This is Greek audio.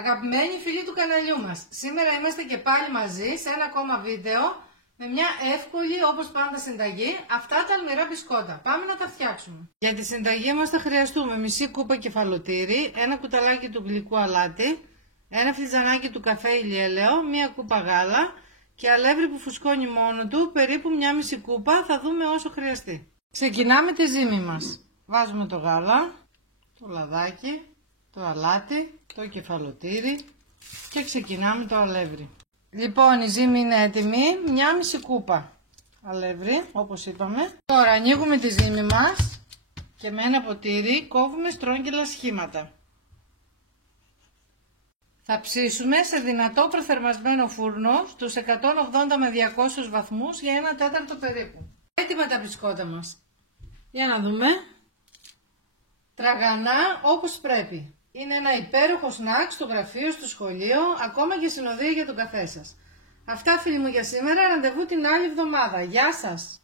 Αγαπημένοι φίλοι του καναλιού μας, σήμερα είμαστε και πάλι μαζί σε ένα ακόμα βίντεο με μια εύκολη όπως πάντα συνταγή, αυτά τα αλμυρά μπισκότα. Πάμε να τα φτιάξουμε. Για τη συνταγή μας θα χρειαστούμε μισή κούπα κεφαλοτήρι, ένα κουταλάκι του γλυκού αλάτι, ένα φλιτζανάκι του καφέ ηλιέλαιο, μία κούπα γάλα και αλεύρι που φουσκώνει μόνο του, περίπου μια μισή κούπα, θα δούμε όσο χρειαστεί. Ξεκινάμε τη ζύμη μας. Βάζουμε το γάλα, το λαδάκι, το αλάτι, το κεφαλοτήρι και ξεκινάμε το αλεύρι. Λοιπόν, η ζύμη είναι έτοιμη, μια μισή κούπα αλεύρι όπως είπαμε. Τώρα ανοίγουμε τη ζύμη μας και με ένα ποτήρι κόβουμε στρόγγυλα σχήματα. Θα ψήσουμε σε δυνατό προθερμασμένο φούρνο στους 180 με 200 βαθμούς για 1 τέταρτο περίπου. Έτοιμα τα μπισκότα μας. Για να δούμε. Τραγανά όπως πρέπει. Είναι ένα υπέροχο σνακ στο γραφείο, στο σχολείο, ακόμα και συνοδεία για τον καφέ σας. Αυτά φίλοι μου για σήμερα, ραντεβού την άλλη εβδομάδα. Γεια σας!